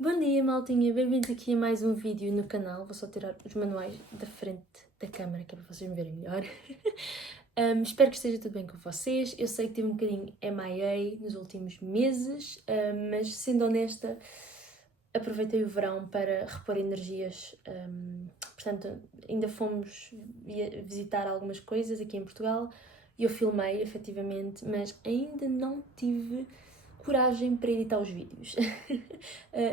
Bom dia, maltinha, bem-vindos aqui a mais um vídeo no canal. Vou só tirar os manuais da frente da câmara, que é para vocês me verem melhor. Espero que esteja tudo bem com vocês. Eu sei que tive um bocadinho MIA nos últimos meses, mas sendo honesta, aproveitei o verão para repor energias. Portanto, ainda fomos visitar algumas coisas aqui em Portugal e eu filmei, efetivamente, mas ainda não tive coragem para editar os vídeos.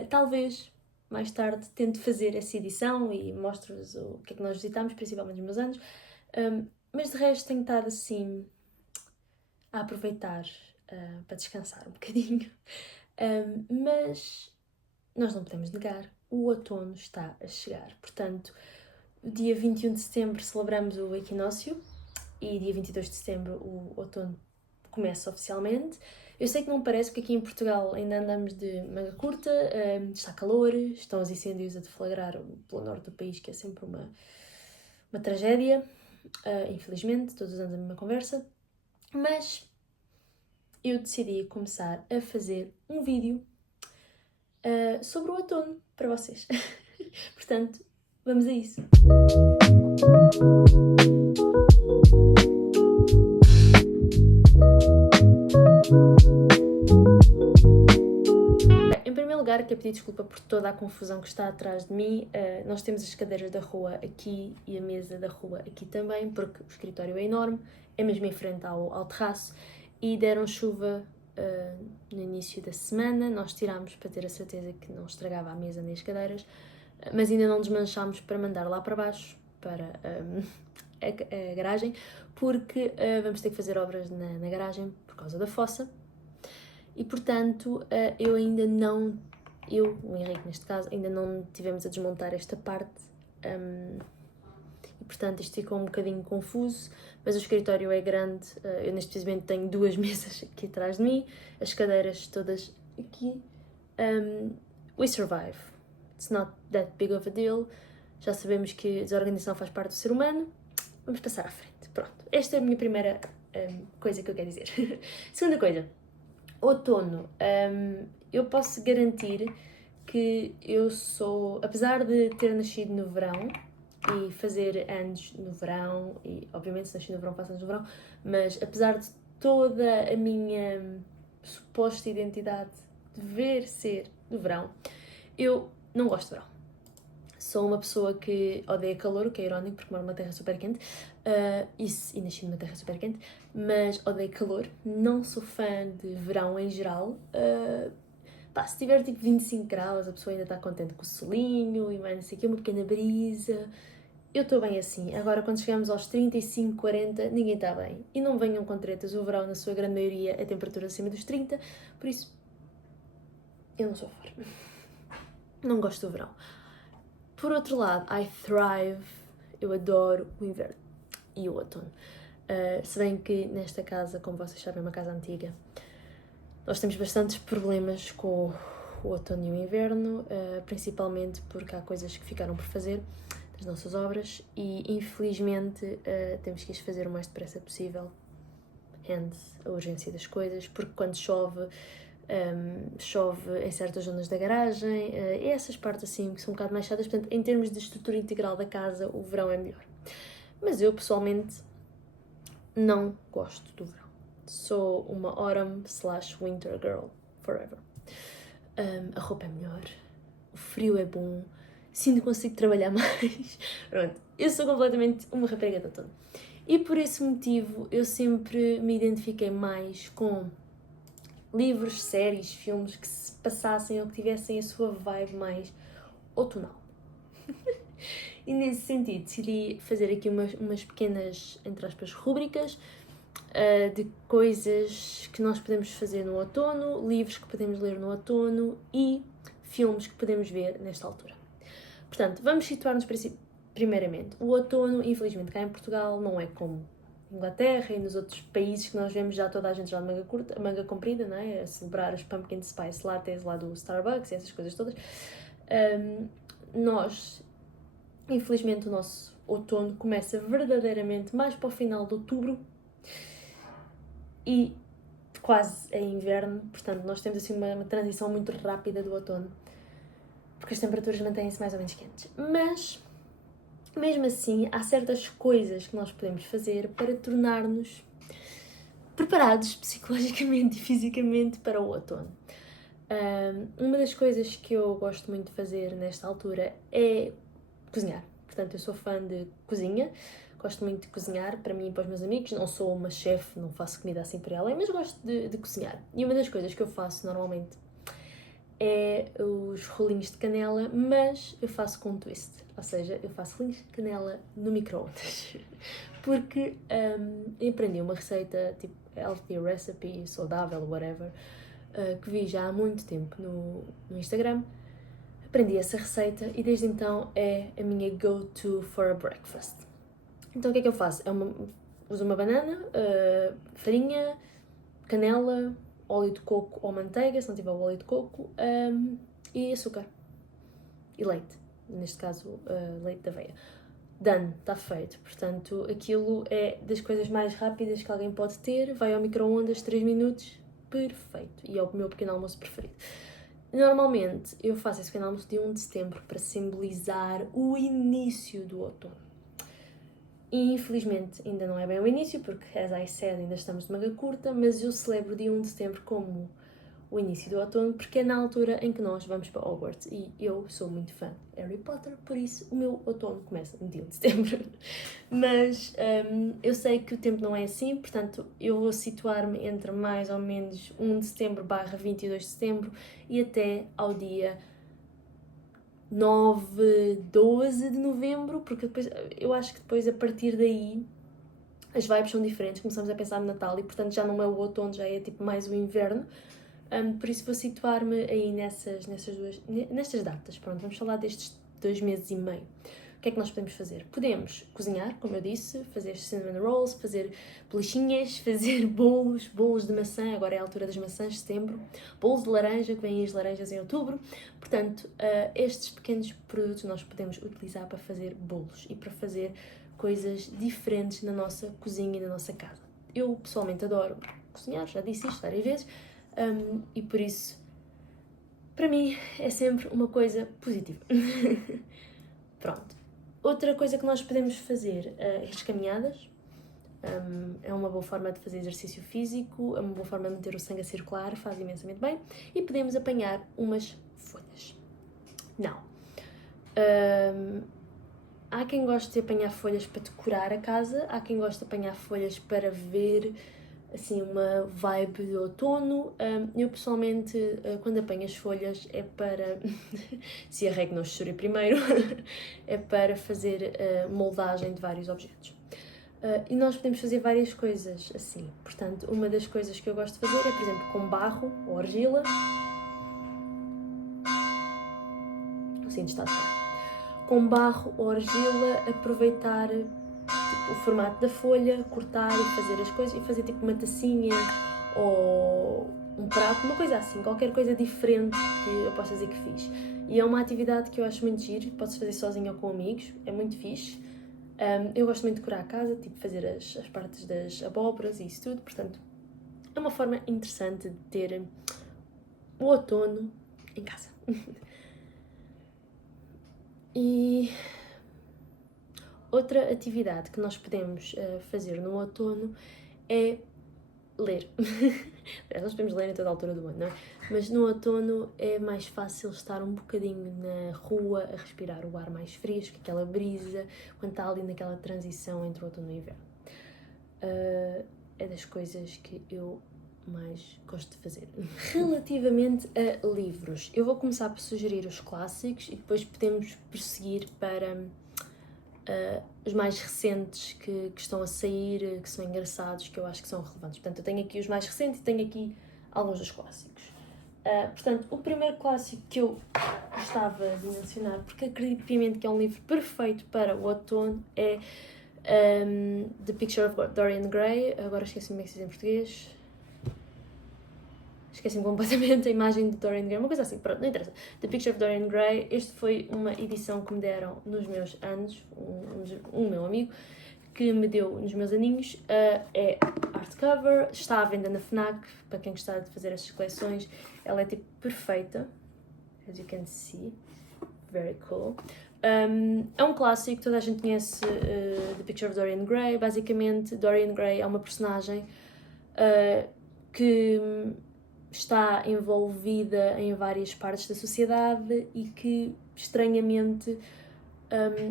Talvez mais tarde tente fazer essa edição e mostro-vos o que é que nós visitamos, principalmente nos meus anos. Mas de resto tenho estado assim a aproveitar para descansar um bocadinho. Mas nós não podemos negar, o outono está a chegar. Portanto, dia 21 de setembro celebramos o equinócio e dia 22 de setembro o outono começa oficialmente. Eu sei que não parece, porque aqui em Portugal ainda andamos de manga curta, está calor, estão os incêndios a deflagrar pelo norte do país, que é sempre uma tragédia, infelizmente, todos os anos a mesma conversa, mas eu decidi começar a fazer um vídeo sobre o outono para vocês. Portanto, vamos a isso. Em primeiro lugar, quero pedir desculpa por toda a confusão que está atrás de mim. Nós temos as cadeiras da rua aqui e a mesa da rua aqui também, porque o escritório é enorme, é mesmo em frente ao terraço, e deram chuva no início da semana. Nós tirámos para ter a certeza que não estragava a mesa nem as cadeiras, mas ainda não desmanchámos para mandar lá para baixo, para a garagem, porque vamos ter que fazer obras na garagem por causa da fossa. E, portanto, eu ainda não, o Henrique neste caso, ainda não tivemos a desmontar esta parte. E, portanto, isto ficou um bocadinho confuso, mas o escritório é grande. Eu neste precisamente tenho 2 mesas aqui atrás de mim, as cadeiras todas aqui. We survive. It's not that big of a deal. Já sabemos que a desorganização faz parte do ser humano. Vamos passar à frente. Pronto. Esta é a minha primeira coisa que eu quero dizer. Segunda coisa. Outono. Eu posso garantir que eu sou, apesar de ter nascido no verão e fazer anos no verão, e obviamente se nasci no verão faço anos no verão, mas apesar de toda a minha suposta identidade dever ser do verão, eu não gosto de verão. Sou uma pessoa que odeia calor, o que é irónico porque moro numa terra super quente, e nasci numa terra super quente, mas odeio calor, não sou fã de verão em geral. Se tiver tipo 25 graus, a pessoa ainda está contente com o solinho e mais não sei o que, uma pequena brisa. Eu estou bem assim. Agora, quando chegamos aos 35, 40, ninguém está bem. E não venham com tretas, o verão, na sua grande maioria, é temperatura acima dos 30, por isso, eu não sou fã. Não gosto do verão. Por outro lado, I thrive, eu adoro o inverno e o outono. Se bem que nesta casa, como vocês sabem, é uma casa antiga, nós temos bastantes problemas com o outono e o inverno, principalmente porque há coisas que ficaram por fazer das nossas obras e, infelizmente, temos que as fazer o mais depressa possível, hence a urgência das coisas, porque quando chove, chove em certas zonas da garagem, e essas partes assim que são um bocado mais chatas. Portanto, em termos de estrutura integral da casa, o verão é melhor. Mas eu, pessoalmente, não gosto do verão. Sou uma autumn/winter girl forever. A roupa é melhor, o frio é bom, sinto que consigo trabalhar mais. Pronto, eu sou completamente uma rapariga de outono. E por esse motivo eu sempre me identifiquei mais com livros, séries, filmes que se passassem ou que tivessem a sua vibe mais outonal. E nesse sentido decidi fazer aqui umas pequenas, entre aspas, rúbricas de coisas que nós podemos fazer no outono, livros que podemos ler no outono e filmes que podemos ver nesta altura. Portanto, vamos situar-nos primeiramente. O outono, infelizmente, cá em Portugal não é como Inglaterra e nos outros países que nós vemos já toda a gente já de manga curta, manga comprida, não é? A celebrar os pumpkin spice lattes lá do Starbucks e essas coisas todas. Nós, infelizmente, o nosso outono começa verdadeiramente mais para o final de outubro e quase é inverno, portanto nós temos assim uma transição muito rápida do outono. porque as temperaturas mantêm-se mais ou menos quentes. Mas, mesmo assim, há certas coisas que nós podemos fazer para tornar-nos preparados psicologicamente e fisicamente para o outono. Uma das coisas que eu gosto muito de fazer nesta altura é cozinhar. Portanto, eu sou fã de cozinha, gosto muito de cozinhar para mim e para os meus amigos. Não sou uma chefe, não faço comida assim para ela, mas gosto de cozinhar. E uma das coisas que eu faço normalmente é os rolinhos de canela, mas eu faço com um twist. Ou seja, eu faço rolinhos de canela no micro-ondas. Porque eu aprendi uma receita, tipo healthy recipe, saudável, whatever, que vi já há muito tempo no Instagram. Aprendi essa receita e desde então é a minha go-to for a breakfast. Então o que é que eu faço? Uso uma banana, farinha, canela, óleo de coco ou manteiga, se não tiver óleo de coco, e açúcar. E leite. Neste caso, leite de aveia. Done, está feito. Portanto, aquilo é das coisas mais rápidas que alguém pode ter. Vai ao micro-ondas, 3 minutos, perfeito. E é o meu pequeno almoço preferido. Normalmente, eu faço esse pequeno almoço dia 1 de setembro para simbolizar o início do outono. E, infelizmente, ainda não é bem o início, porque, as I said, ainda estamos de manga curta, mas eu celebro dia 1 de setembro como o início do outono, porque é na altura em que nós vamos para Hogwarts. E eu sou muito fã de Harry Potter, por isso o meu outono começa no dia 1 de setembro. Mas eu sei que o tempo não é assim, portanto eu vou situar-me entre mais ou menos 1 de setembro barra 22 de setembro e até ao dia 9, 12 de novembro, porque depois, eu acho que depois a partir daí as vibes são diferentes, começamos a pensar no Natal e portanto já não é o outono, já é tipo mais o inverno. Por isso vou situar-me aí nestas datas. Pronto, vamos falar destes 2 meses e meio. O que é que nós podemos fazer? Podemos cozinhar, como eu disse, fazer cinnamon rolls, fazer bolachinhas, fazer bolos de maçã, agora é a altura das maçãs, setembro, bolos de laranja, que vêm as laranjas em outubro. Portanto, estes pequenos produtos nós podemos utilizar para fazer bolos e para fazer coisas diferentes na nossa cozinha e na nossa casa. Eu, pessoalmente, adoro cozinhar, já disse isto várias vezes, e por isso, para mim, é sempre uma coisa positiva. Pronto. Outra coisa que nós podemos fazer é as caminhadas. É uma boa forma de fazer exercício físico, é uma boa forma de manter o sangue a circular, faz imensamente bem. E podemos apanhar umas folhas. Não. Há quem goste de apanhar folhas para decorar a casa, há quem goste de apanhar folhas para ver assim uma vibe de outono. Eu pessoalmente, quando apanho as folhas, é para, se a rega não chorar primeiro, é para fazer moldagem de vários objetos. E nós podemos fazer várias coisas assim. Portanto, uma das coisas que eu gosto de fazer é, por exemplo, com barro ou argila. O cinto está a tocar. Com barro ou argila, aproveitar tipo, o formato da folha, cortar e fazer as coisas, e fazer tipo uma tacinha ou um prato, uma coisa assim, qualquer coisa diferente que eu possa dizer que fiz. E é uma atividade que eu acho muito giro, podes fazer sozinho ou com amigos, é muito fixe. Eu gosto muito de decorar a casa, tipo fazer as partes das abóboras e isso tudo, portanto é uma forma interessante de ter o outono em casa. E outra atividade que nós podemos fazer no outono é ler. Nós podemos ler em toda a altura do ano, não é? Mas no outono é mais fácil estar um bocadinho na rua a respirar o ar mais fresco, aquela brisa, quando está ali naquela transição entre o outono e o inverno. É das coisas que eu mais gosto de fazer. Relativamente a livros, eu vou começar por sugerir os clássicos e depois podemos prosseguir para os mais recentes que estão a sair, que são engraçados, que eu acho que são relevantes. Portanto, eu tenho aqui os mais recentes e tenho aqui alguns dos clássicos. Portanto, o primeiro clássico que eu gostava de mencionar, porque acredito piamente que é um livro perfeito para o outono, é The Picture of Dorian Gray. Agora esqueci-me como é que se diz em português. Esqueci-me completamente a imagem de Dorian Gray, uma coisa assim, pronto, não interessa. The Picture of Dorian Gray, este foi uma edição que me deram nos meus anos, um meu amigo, que me deu nos meus aninhos, é hardcover, está à venda na FNAC, para quem gostar de fazer estas coleções, ela é tipo perfeita. as you can see. Very cool. É um clássico, toda a gente conhece The Picture of Dorian Gray. Basicamente, Dorian Gray é uma personagem que está envolvida em várias partes da sociedade e que, estranhamente,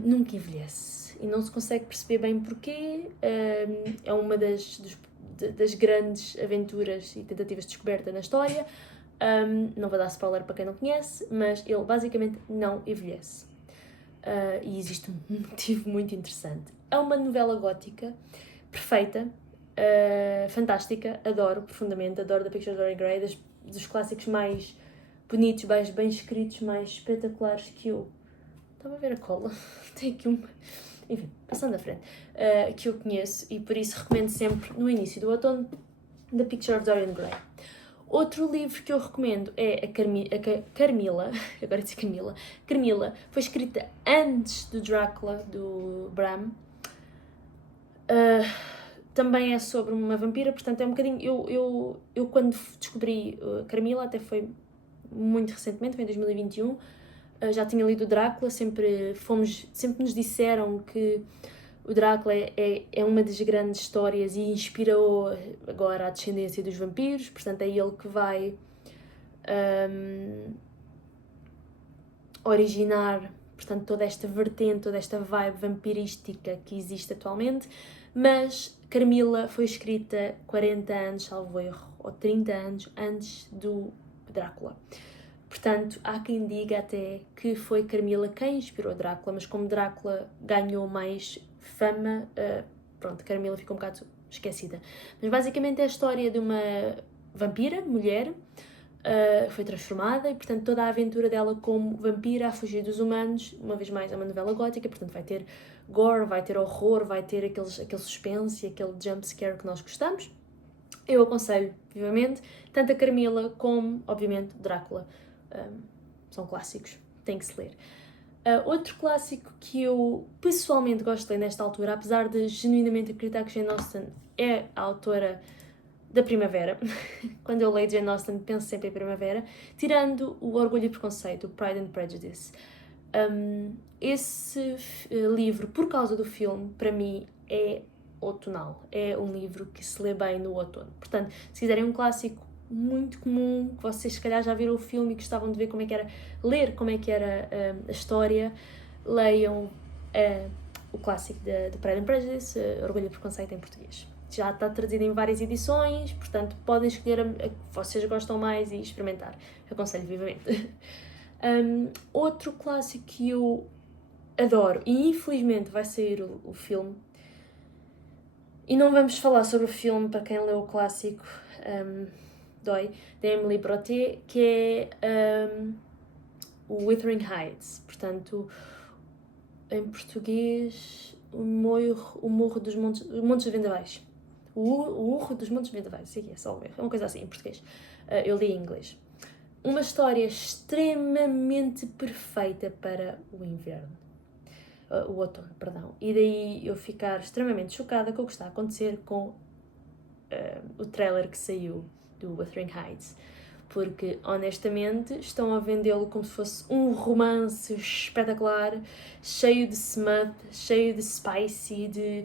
nunca envelhece. E não se consegue perceber bem porquê. É uma das grandes aventuras e tentativas de descoberta na história. Não vou dar spoiler para quem não conhece, mas ele basicamente não envelhece. E existe um motivo muito interessante. É uma novela gótica perfeita, fantástica, adoro profundamente, adoro The Picture of Dorian Gray, dos clássicos mais bonitos, mais bem escritos, mais espetaculares que eu... Estava a ver a cola? Tem aqui uma... Enfim, passando à frente. Que eu conheço e por isso recomendo sempre, no início do outono, The Picture of Dorian Gray. Outro livro que eu recomendo é a Carmila, agora disse Camila. Carmila foi escrita antes do Drácula, do Bram. Também é sobre uma vampira, portanto é um bocadinho... Eu quando descobri Carmila, até foi muito recentemente, foi em 2021, já tinha lido o Drácula, sempre nos disseram que o Drácula é uma das grandes histórias e inspirou agora a descendência dos vampiros, portanto é ele que vai originar, portanto, toda esta vertente, toda esta vibe vampirística que existe atualmente, mas Carmila foi escrita 40 anos, salvo erro, ou 30 anos antes do Drácula. Portanto, há quem diga até que foi Carmila quem inspirou Drácula, mas como Drácula ganhou mais fama, pronto, Carmila ficou um bocado esquecida. Mas basicamente é a história de uma vampira, mulher, foi transformada e, portanto, toda a aventura dela como vampira a fugir dos humanos, uma vez mais é uma novela gótica, portanto vai ter gore, vai ter horror, vai ter aquele suspense e aquele jump scare que nós gostamos. Eu aconselho vivamente, tanto a Carmila como, obviamente, Drácula. São clássicos, tem que se ler. Outro clássico que eu pessoalmente gosto de ler nesta altura, apesar de genuinamente acreditar que Jane Austen é a autora da primavera, quando eu leio Jane Austen penso sempre em primavera, tirando o Orgulho e Preconceito, o Pride and Prejudice. Esse livro, por causa do filme, para mim é outonal, é um livro que se lê bem no outono. Portanto, se quiserem um clássico muito comum, que vocês se calhar já viram o filme e gostavam de ver como é que era, ler como é que era a história, leiam o clássico de Pride and Prejudice, Orgulho e Preconceito em português. Já está traduzido em várias edições, portanto podem escolher a que vocês gostam mais e experimentar. Aconselho vivamente. Outro clássico que eu adoro, e infelizmente vai sair o filme, e não vamos falar sobre o filme para quem leu o clássico, dói, de Emily Brontë, que é o Wuthering Heights, portanto, em português, o Morro dos Montes, Montes de Vendavais. O Urro dos Montes de Vendavais, sei que é só uma coisa assim em português. Eu li em inglês. Uma história extremamente perfeita para o inverno. O outono, perdão. E daí eu ficar extremamente chocada com o que está a acontecer com o trailer que saiu do Wuthering Heights. Porque, honestamente, estão a vendê-lo como se fosse um romance espetacular, cheio de smut, cheio de spicy, de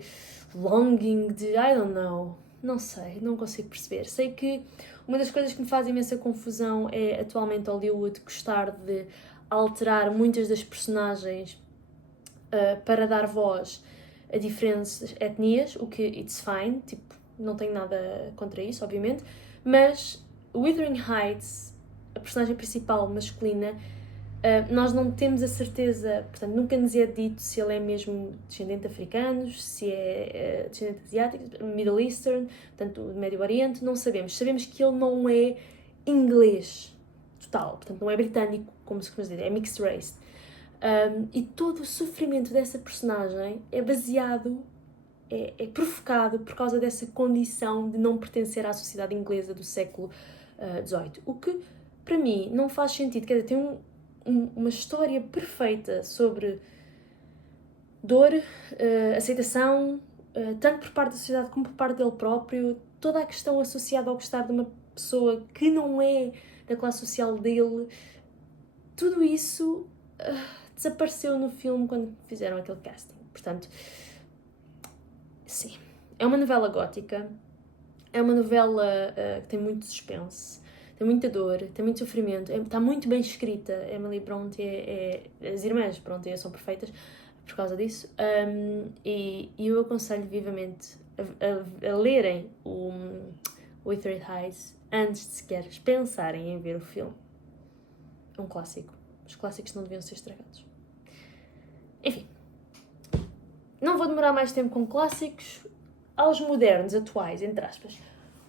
longing, de I don't know. Não sei, não consigo perceber. Sei que uma das coisas que me faz imensa confusão é, atualmente, Hollywood gostar de alterar muitas das personagens para dar voz a diferentes etnias, o que it's fine, tipo, não tenho nada contra isso, obviamente, mas Wuthering Heights, a personagem principal masculina, nós não temos a certeza, portanto, nunca nos é dito se ele é mesmo descendente de africanos, se é descendente asiático, Middle Eastern, portanto, do Médio Oriente, não sabemos. Sabemos que ele não é inglês total, portanto, não é britânico, como se costuma dizer, é mixed race. E todo o sofrimento dessa personagem é baseado, é provocado por causa dessa condição de não pertencer à sociedade inglesa do século XVIII. O que, para mim, não faz sentido. Quer dizer, tem uma história perfeita sobre dor, aceitação, tanto por parte da sociedade como por parte dele próprio, toda a questão associada ao gostar de uma pessoa que não é da classe social dele, tudo isso desapareceu no filme quando fizeram aquele casting. Portanto, sim, é uma novela gótica, é uma novela que tem muito suspense, tem muita dor, tem muito sofrimento, está muito bem escrita. Emily Bronte as irmãs Bronte são perfeitas por causa disso, e eu aconselho vivamente a lerem o Wuthering Heights antes de sequer pensarem em ver o filme. É um clássico. Os clássicos não deviam ser estragados. Enfim, não vou demorar mais tempo com clássicos. Aos modernos, atuais, entre aspas.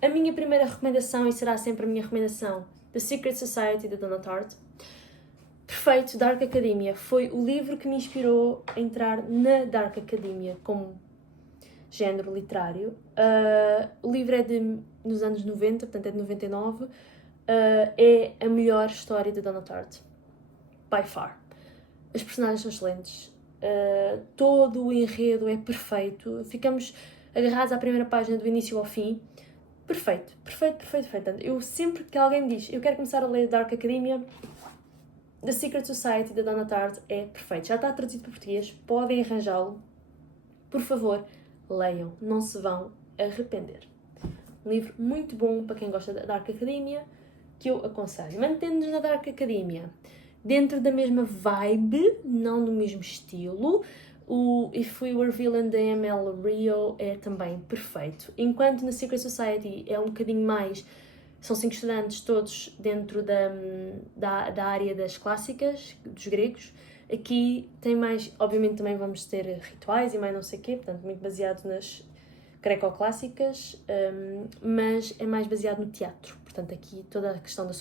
A minha primeira recomendação, e será sempre a minha recomendação, The Secret Society, da Donna Tartt. Perfeito, Dark Academia. Foi o livro que me inspirou a entrar na Dark Academia como género literário. O livro é nos anos 90, portanto é de 99. É a melhor história da Donna Tartt. By far. As personagens são excelentes. Todo o enredo é perfeito. Ficamos agarrados à primeira página do início ao fim. Perfeito. Portanto, eu sempre que alguém me diz eu quero começar a ler Dark Academia, The Secret Society da Donna Tartt é perfeito. Já está traduzido para português, podem arranjá-lo. Por favor, leiam, não se vão arrepender. Um livro muito bom para quem gosta da Dark Academia, que eu aconselho. Mantendo-nos na Dark Academia, dentro da mesma vibe, não do mesmo estilo, o If We Were Villain da ML Rio é também perfeito. Enquanto na Secret Society é um bocadinho mais... São 5 estudantes todos dentro da área das clássicas, dos gregos. Aqui tem mais... Obviamente também vamos ter rituais e mais não sei o quê, portanto muito baseado nas greco-clássicas, mas é mais baseado no teatro. Portanto, aqui toda a questão da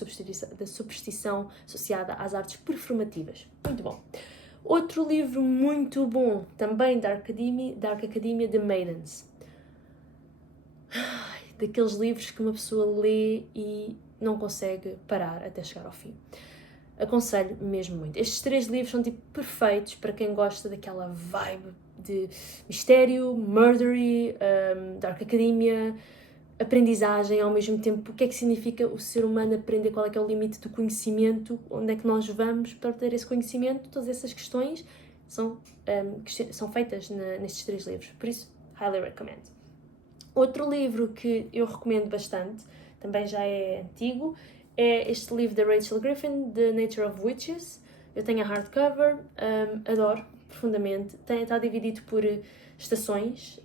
superstição associada às artes performativas. Muito bom. Outro livro muito bom, também Dark Academia, The Maidens. Daqueles livros que uma pessoa lê e não consegue parar até chegar ao fim. Aconselho mesmo muito. Estes 3 livros são tipo perfeitos para quem gosta daquela vibe de mistério, murdery, Dark Academia, aprendizagem ao mesmo tempo. O que é que significa o ser humano aprender, qual é que é o limite do conhecimento, onde é que nós vamos para ter esse conhecimento. Todas essas questões são feitas nestes 3 livros. Por isso, highly recommend. Outro livro que eu recomendo bastante, também já é antigo, é este livro da Rachel Griffin, The Nature of Witches. Eu tenho a hardcover, adoro profundamente. Está dividido por estações.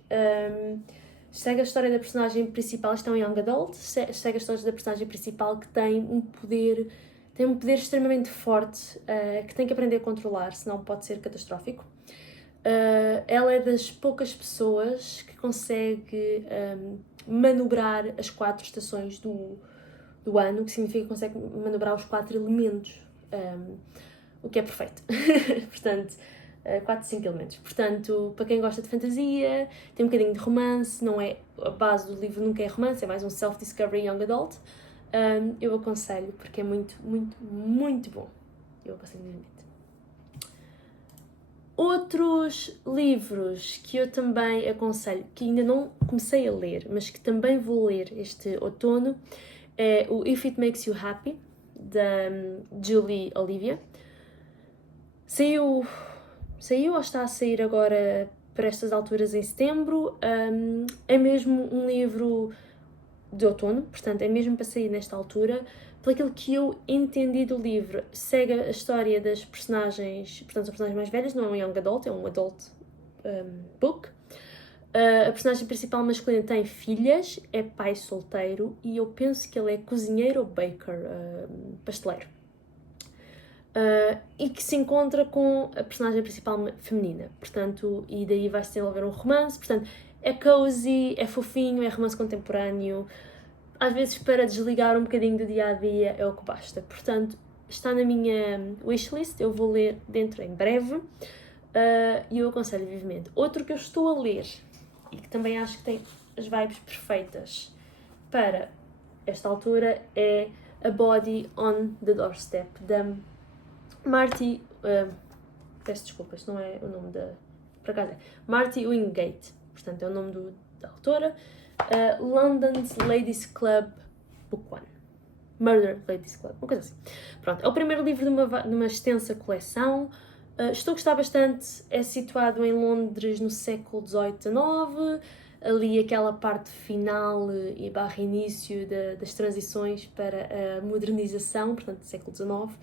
Segue a história da personagem principal, isto é um young adult, segue a história da personagem principal que tem um poder extremamente forte, que tem que aprender a controlar, senão pode ser catastrófico. Ela é das poucas pessoas que consegue manobrar as 4 estações do ano, o que significa que consegue manobrar os 4 elementos, o que é perfeito. Portanto, 4, 5 elementos. Portanto, para quem gosta de fantasia, tem um bocadinho de romance, não é, a base do livro nunca é romance, é mais um self-discovery young adult. Eu aconselho, porque é muito, muito, muito bom. Eu aconselho vivamente. Outros livros que eu também aconselho, que ainda não comecei a ler, mas que também vou ler este outono, é o If It Makes You Happy, da Julie Olivia. Saiu ou está a sair agora para estas alturas em setembro. É mesmo um livro de outono, portanto é mesmo para sair nesta altura. Pelo aquilo que eu entendi do livro, segue a história das personagens, portanto, são personagens mais velhas, não é um young adult, é um adult book. A personagem principal masculina tem filhas, é pai solteiro e eu penso que ele é cozinheiro ou baker, pasteleiro. E que se encontra com a personagem principal feminina, portanto, e daí vai se desenvolver um romance, portanto, é cozy, é fofinho, é romance contemporâneo. Às vezes, para desligar um bocadinho do dia-a-dia é o que basta. Portanto, está na minha wishlist, eu vou ler dentro em breve e eu aconselho vivamente. Outro que eu estou a ler e que também acho que tem as vibes perfeitas para esta altura é A Body on the Doorstep, da Marty... peço desculpas, não é o nome da... Por acaso é Marty Wingate, portanto é o nome da autora. London's Ladies Club Book One. Murder Ladies Club, uma coisa assim. Pronto, é o primeiro livro de uma extensa coleção. Estou a gostar bastante, é situado em Londres no século XVIII, XIX, ali aquela parte final e barra início das transições para a modernização, portanto, século XIX.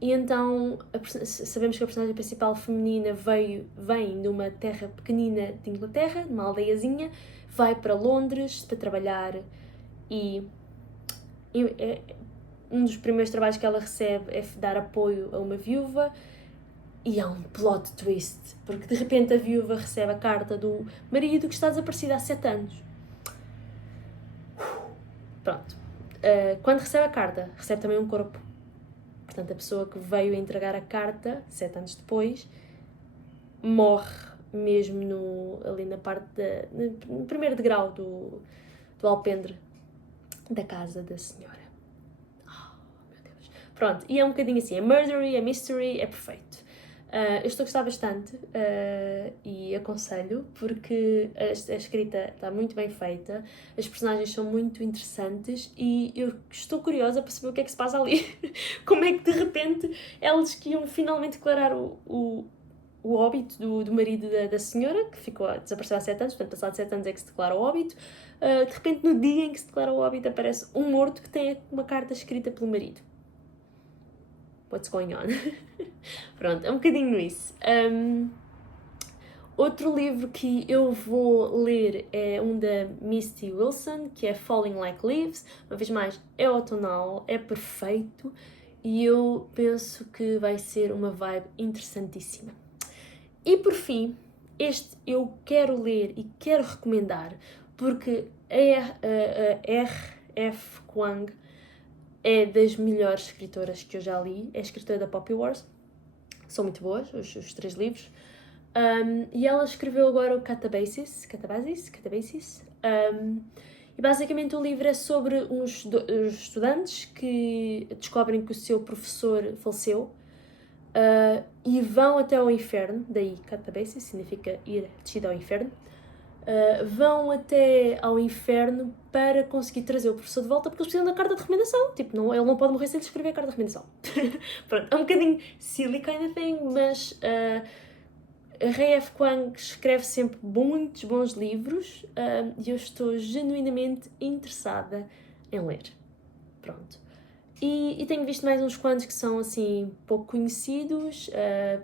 E então sabemos que a personagem principal feminina vem de uma terra pequenina de Inglaterra, de uma aldeiazinha, vai para Londres para trabalhar e um dos primeiros trabalhos que ela recebe é dar apoio a uma viúva e há um plot twist, porque de repente a viúva recebe a carta do marido que está desaparecido há 7 anos. Pronto. Quando recebe a carta, recebe também um corpo. Portanto, a pessoa que veio entregar a carta, 7 anos depois, morre mesmo ali na parte no primeiro degrau do alpendre da casa da senhora. Pronto, e é um bocadinho assim, é murdery, é mystery, é perfeito. Eu estou a gostar bastante e aconselho, porque a escrita está muito bem feita, as personagens são muito interessantes e eu estou curiosa para saber o que é que se passa ali. Como é que de repente eles que iam finalmente declarar o óbito do marido da senhora, que desapareceu há 7 anos, portanto, passado 7 anos é que se declara o óbito. De repente, no dia em que se declara o óbito, aparece um morto que tem uma carta escrita pelo marido. What's going on? Pronto, é um bocadinho isso. Outro livro que eu vou ler é um da Misty Wilson, que é Falling Like Leaves. Uma vez mais, é outonal, é perfeito e eu penso que vai ser uma vibe interessantíssima. E por fim, este eu quero ler e quero recomendar porque a R.F. Kuang é das melhores escritoras que eu já li, é escritora da Poppy Wars, são muito boas, os 3 livros, e ela escreveu agora o Catabasis, e basicamente o livro é sobre uns estudantes que descobrem que o seu professor faleceu e vão até ao inferno, daí Catabasis significa ir descido ao inferno, vão até ao inferno para conseguir trazer o professor de volta porque eles precisam da carta de recomendação. Tipo, ele não pode morrer sem lhe escrever a carta de recomendação. Pronto, é um bocadinho silly kind of thing, mas a R.F. Kuang escreve sempre muitos bons livros e eu estou genuinamente interessada em ler. Pronto. E tenho visto mais uns quantos que são assim pouco conhecidos,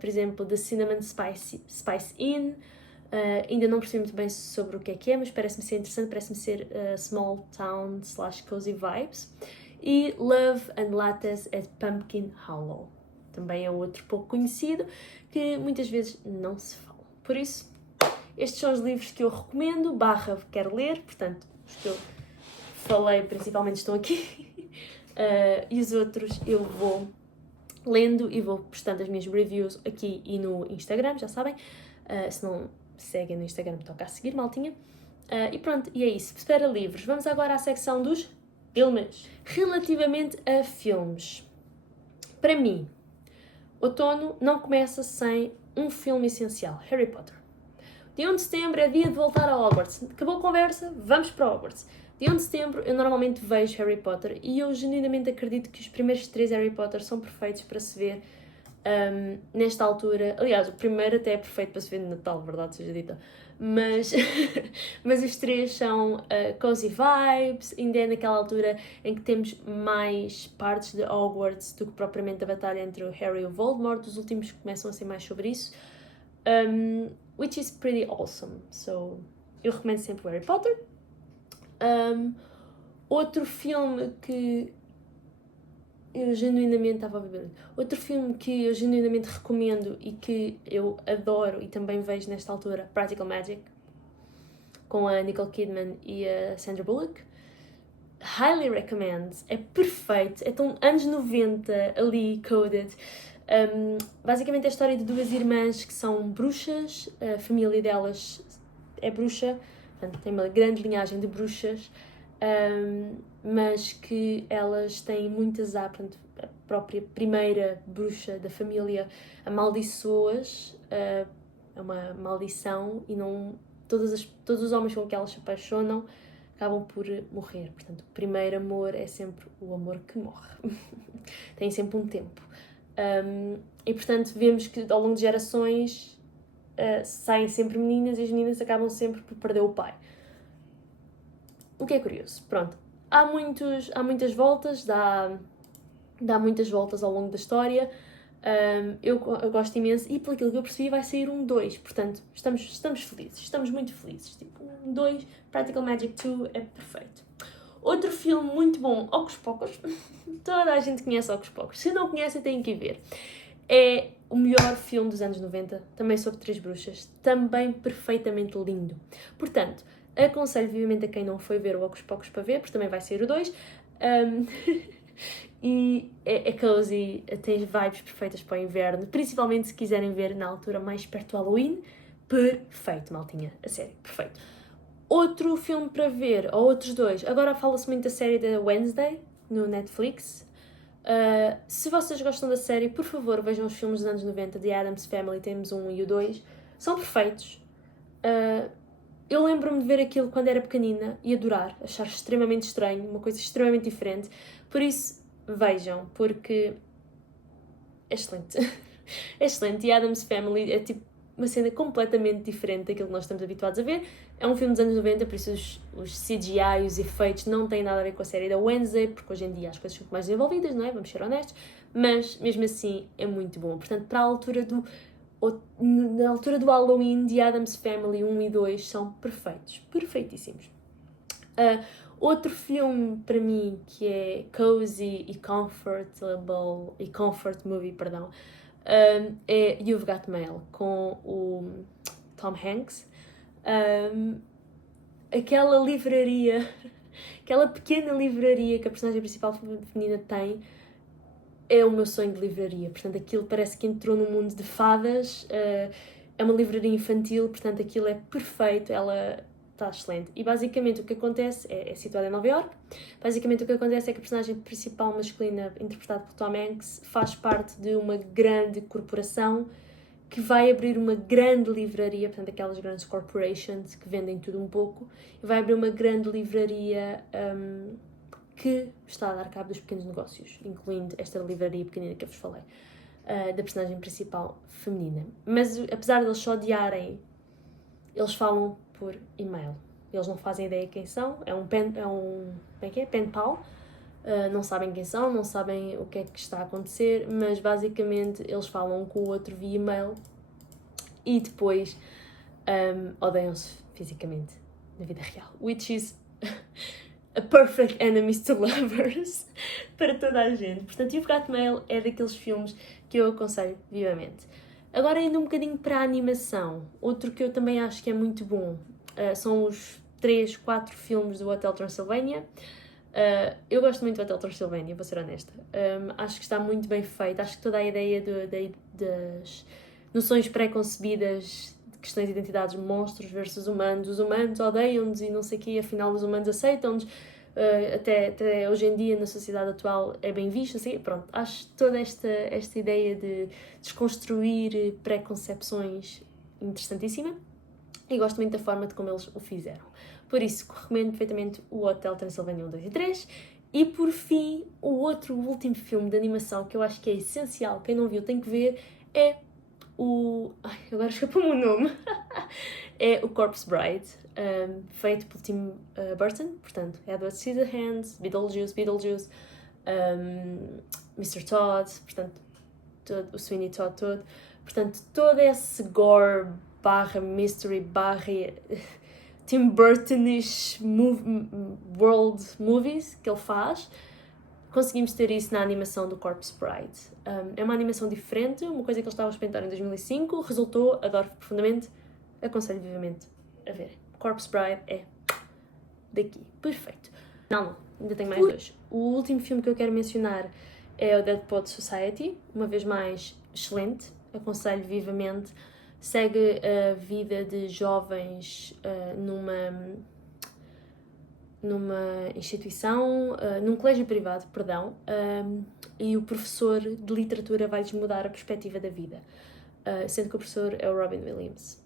por exemplo, The Cinnamon Spice Inn. Ainda não percebi muito bem sobre o que é, mas parece-me ser interessante, parece-me ser Small Town / Cozy Vibes. E Love and Lattes at Pumpkin Hollow. Também é outro pouco conhecido, que muitas vezes não se fala. Por isso, estes são os livros que eu recomendo, / quero ler, portanto, os que eu falei principalmente estão aqui. E os outros eu vou lendo e vou postando as minhas reviews aqui e no Instagram, já sabem. Se não seguem no Instagram, toca a seguir, maltinha. E pronto, e é isso. Espera livros. Vamos agora à secção dos filmes. Relativamente a filmes, para mim, outono não começa sem um filme essencial, Harry Potter. Dia 1 de setembro é dia de voltar a Hogwarts. Acabou a conversa, vamos para Hogwarts. Dia 1 de setembro eu normalmente vejo Harry Potter e eu genuinamente acredito que os primeiros 3 Harry Potter são perfeitos para se ver nesta altura. Aliás, o primeiro até é perfeito para se ver no Natal, verdade seja dita. Mas, mas os 3 são cozy vibes, ainda é naquela altura em que temos mais partes de Hogwarts do que propriamente a batalha entre o Harry e o Voldemort. Os últimos começam a ser mais sobre isso. Which is pretty awesome. So, eu recomendo sempre o Harry Potter. Outro filme que eu genuinamente estava a beber. Outro filme que eu genuinamente recomendo e que eu adoro e também vejo nesta altura, Practical Magic, com a Nicole Kidman e a Sandra Bullock. Highly recommend. É perfeito. É tão anos 90 ali, coded. Basicamente é a história de 2 irmãs que são bruxas, a família delas é bruxa, portanto tem uma grande linhagem de bruxas, mas que elas têm muito azar, portanto a própria primeira bruxa da família amaldiçoa-as, é uma maldição e não, todos os homens com que elas se apaixonam acabam por morrer. Portanto, o primeiro amor é sempre o amor que morre. Tem sempre um tempo. E, portanto, vemos que ao longo de gerações saem sempre meninas e as meninas acabam sempre por perder o pai. O que é curioso. Pronto. Há muitas voltas, dá muitas voltas ao longo da história. Eu gosto imenso e, pelo aquilo que eu percebi, vai sair um 2. Portanto, estamos felizes. Estamos muito felizes. Tipo, um 2, Practical Magic 2 é perfeito. Outro filme muito bom, Ocos Pocos. Toda a gente conhece Ocos Pocos. Se não conhecem, têm que ir ver. É o melhor filme dos anos 90, também sobre 3 bruxas, também perfeitamente lindo. Portanto, aconselho vivamente a quem não foi ver o Ocos Pocos para ver, porque também vai ser o 2. E é cozy, tem vibes perfeitas para o inverno, principalmente se quiserem ver na altura mais perto do Halloween. Perfeito, maltinha, a sério, perfeito. Outro filme para ver, ou outros 2, agora fala-se muito da série da Wednesday, no Netflix. Se vocês gostam da série, por favor, vejam os filmes dos anos 90, The Addams Family, temos o 1 e o 2, são perfeitos. Eu lembro-me de ver aquilo quando era pequenina e adorar, achar extremamente estranho, uma coisa extremamente diferente, por isso vejam, porque é excelente. É excelente. E Addams Family é tipo uma cena completamente diferente daquilo que nós estamos habituados a ver. É um filme dos anos 90, por isso os CGI, os efeitos não têm nada a ver com a série da Wednesday, porque hoje em dia as coisas são mais desenvolvidas, não é? Vamos ser honestos. Mas, mesmo assim, é muito bom. Portanto, na altura do Halloween, The Addams Family 1 e 2 são perfeitos. Perfeitíssimos. Outro filme para mim que é cozy e comfortable e comfort movie, perdão, é You've Got Mail com o Tom Hanks. Aquela livraria, aquela pequena livraria que a personagem principal feminina tem é o meu sonho de livraria. Portanto, aquilo parece que entrou no mundo de fadas. É uma livraria infantil, portanto aquilo é perfeito. Ela está excelente. E basicamente o que acontece é situada em Nova Iorque. Basicamente o que acontece é que a personagem principal masculina, interpretada por Tom Hanks, faz parte de uma grande corporação que vai abrir uma grande livraria, portanto aquelas grandes corporations que vendem tudo um pouco, e vai abrir uma grande livraria que está a dar cabo dos pequenos negócios, incluindo esta livraria pequenina que eu vos falei, da personagem principal feminina. Mas apesar de eles só odiarem, eles falam por e-mail. Eles não fazem ideia de quem são, como é que é? Pen pal. Não sabem quem são, não sabem o que é que está a acontecer, mas basicamente eles falam um com o outro via e-mail e depois odeiam-se fisicamente na vida real. Which is a perfect enemies to lovers para toda a gente. Portanto, You've Got Mail é daqueles filmes que eu aconselho vivamente. Agora indo um bocadinho para a animação, outro que eu também acho que é muito bom são os 3, 4 filmes do Hotel Transylvania. Eu gosto muito do Hotel Transylvania, vou ser honesta. Acho que está muito bem feito. Acho que toda a ideia das noções pré-concebidas de questões de identidades, monstros versus humanos. Os humanos odeiam-nos e não sei o quê, afinal os humanos aceitam-nos. Até hoje em dia, na sociedade atual, é bem visto. Assim, pronto, acho toda esta ideia de desconstruir preconcepções interessantíssima. E gosto muito da forma de como eles o fizeram. Por isso, recomendo perfeitamente o Hotel Transilvânia 1, 2 e 3. E por fim, o último filme de animação que eu acho que é essencial, quem não viu tem que ver, é o... agora escapou-me o nome. É o Corpse Bride, feito pelo Tim Burton, portanto, Edward Scissorhands, Beetlejuice, Mr. Todd, portanto, o Sweeney Todd todo. Portanto, todo esse gore mystery Tim Burtonish world movies que ele faz, conseguimos ter isso na animação do Corpse Bride. É uma animação diferente, uma coisa que eles estavam a experimentar em 2005, resultou, adoro profundamente, aconselho vivamente a ver. Corpse Bride é daqui, perfeito. Não, ainda tenho mais 2. O último filme que eu quero mencionar é o Dead Poets Society, uma vez mais excelente, aconselho vivamente. Segue a vida de jovens numa instituição, num colégio privado, perdão, e o professor de literatura vai-lhes mudar a perspectiva da vida, sendo que o professor é o Robin Williams.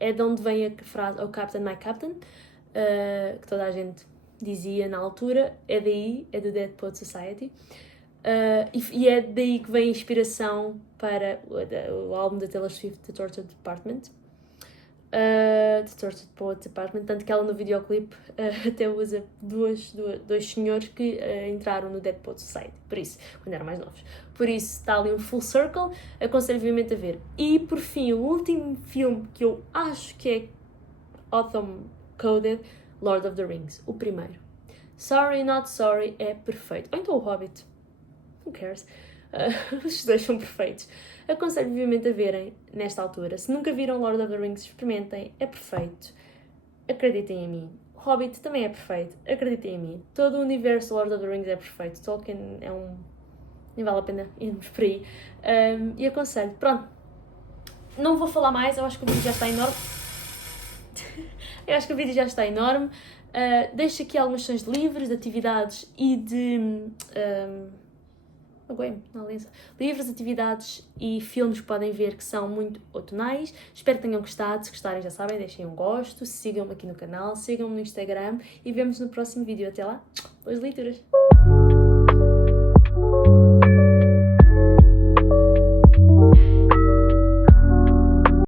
É de onde vem a frase "Oh Captain, my Captain", que toda a gente dizia na altura, é daí, é do Dead Poets Society. E é daí que vem a inspiração para o álbum da Taylor Swift, The Tortured Department. The Tortured Poets Department, tanto que ela no videoclipe até usa dois senhores que entraram no Dead Poets Society, por isso, quando eram mais novos. Por isso está ali um full circle, aconselho vivamente a ver. E por fim, o último filme que eu acho que é autumn coded, Lord of the Rings, o primeiro. Sorry Not Sorry é perfeito. Ou então o Hobbit, who cares? Os dois são perfeitos. Aconselho vivamente a verem nesta altura. Se nunca viram Lord of the Rings, experimentem, é perfeito. Acreditem em mim. Hobbit também é perfeito, acreditem em mim. Todo o universo Lord of the Rings é perfeito. Tolkien é um... nem vale a pena irmos por aí. E aconselho. Pronto. Não vou falar mais, eu acho que o vídeo já está enorme. Deixo aqui algumas sugestões de livros, de atividades e de... livros, atividades e filmes que podem ver que são muito outonais. Espero que tenham gostado. Se gostarem, já sabem, deixem um gosto, sigam-me aqui no canal, sigam-me no Instagram e vemos no próximo vídeo. Até lá, boas leituras!